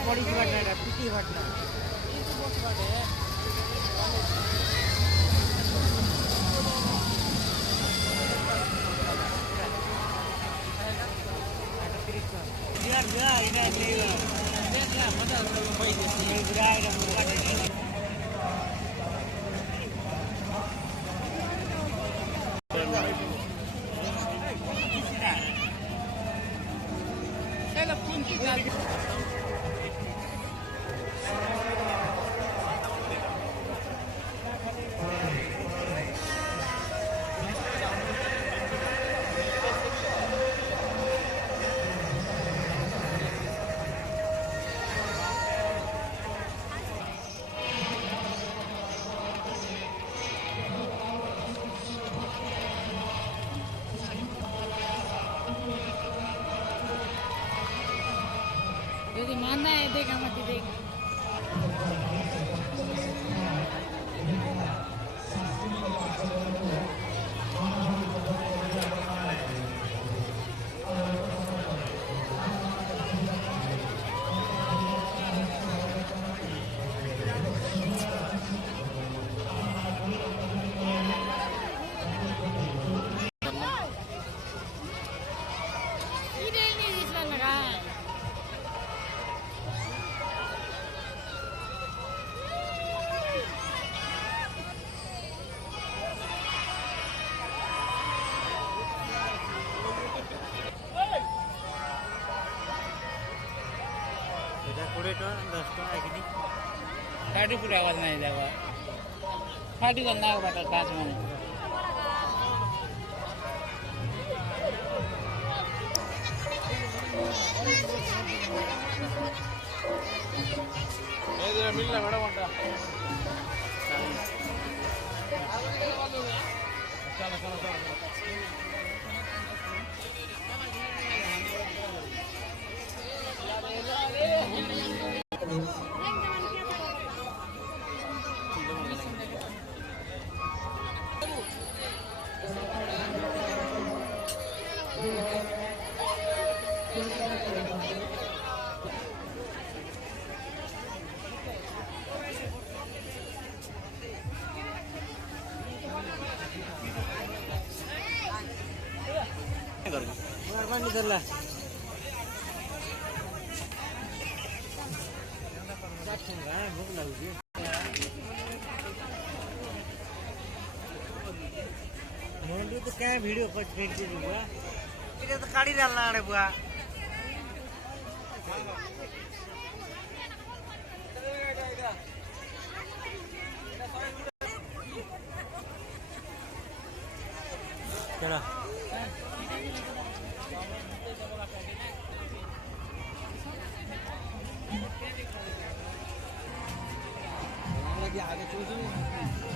पड़ी पिटी बाटना यदि मानना है देगा मत देगा फाटी पुरा आवाज नहीं जाएगा फाटी करना है बटा कांच में ये मिलना बड़ा बंटा चलो चलो चलो मेहरबानी कर ला भूख लगी मोंडू तो क्या वीडियो पर फेंक दे बुआ ये तो काड़ी डालना है बुआ चलो आगे चूस